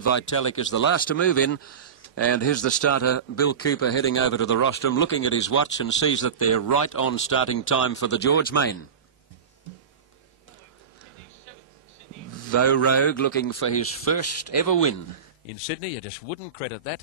Vitalik is the last to move in, and here's the starter, Bill Cooper, heading over to the rostrum, looking at his watch and sees that they're right on starting time for the George Main. Rogue looking for his first ever win in Sydney. You just wouldn't credit that.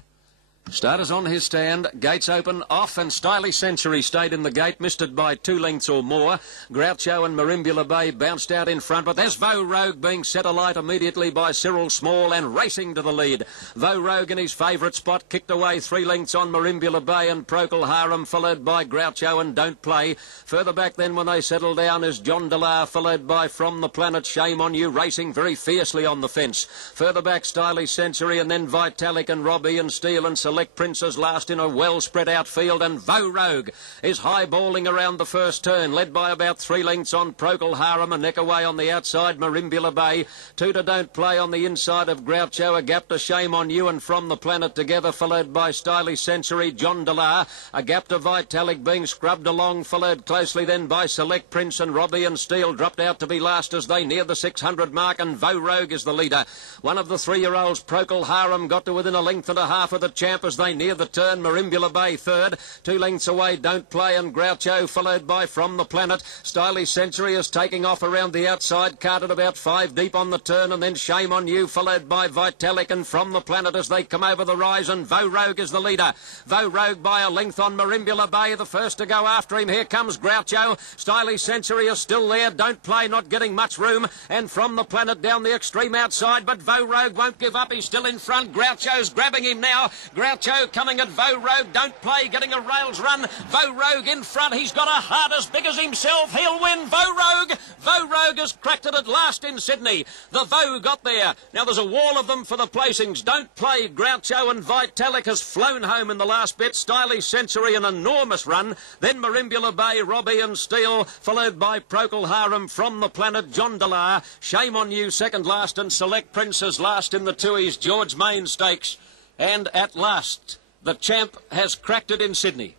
Starters on his stand, gates open, off, and Stylish Century stayed in the gate, missed it by 2 lengths or more. Groucho and Marimbula Bay bounced out in front, but there's Rogue being set alight immediately by Cyril Small and racing to the lead. Rogue in his favourite spot, kicked away 3 lengths on Marimbula Bay and Procol Harum, followed by Groucho and Don't Play. Further back then when they settle down is John Delar, followed by From the Planet, Shame on You, racing very fiercely on the fence. Further back Stylish Century and then Vitalik and Robbie and Steele and Select Princess last in a well spread out field, and Rogue is high balling around the first turn, led by about 3 lengths on Procol Harum, a neck away on the outside Marimbula Bay, 2 to Don't Play on the inside of Groucho, a gap to Shame on You and From the Planet together, followed by Stylish Century, John Delar, a gap to Vitalik being scrubbed along, followed closely then by Select Prince, and Robbie and Steele dropped out to be last as they near the 600 mark, and Rogue is the leader. One of the 3-year-olds, Procol Harum, got to within a length and a half of the champ as they near the turn. Marimbula Bay third, 2 lengths away Don't Play and Groucho, followed by From the Planet. Stylish Century is taking off around the outside, carted about 5 deep on the turn, and then Shame on You, followed by Vitalik and From the Planet as they come over the rise, and Rogue is the leader. Rogue by a length on Marimbula Bay, the first to go after him. Here comes Groucho. Stylish Century is still there. Don't Play not getting much room, and From the Planet down the extreme outside, but Rogue won't give up. He's still in front. Groucho's grabbing him now. Groucho coming at Rogue. Don't Play getting a rails run. Rogue in front. He's got a heart as big as himself. He'll win. Rogue has cracked it at last in Sydney. The got there. Now there's a wall of them for the placings. Don't Play, Groucho and Vitalik has flown home in the last bit. Stylish Century, an enormous run. Then Marimbula Bay, Robbie and Steele, followed by Procol Harum, From the Planet, John Delar, Shame on You second last, and Select Princess last in the Tui's George Main Stakes. And at last, the champ has cracked it in Sydney.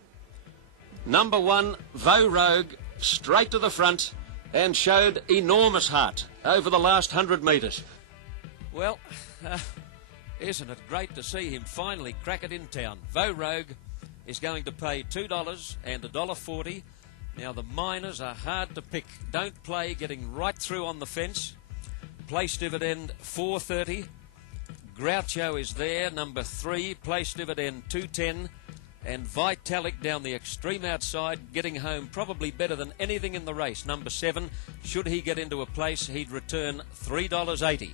Number 1, Rogue, straight to the front and showed enormous heart over the last 100 metres. Well, isn't it great to see him finally crack it in town? Rogue is going to pay $2 and $1.40. Now the minors are hard to pick. Don't Play getting right through on the fence. Place dividend $4.30. Groucho is there, number 3, place dividend $2.10, and Vitalik down the extreme outside, getting home probably better than anything in the race, number 7. Should he get into a place, he'd return $3.80.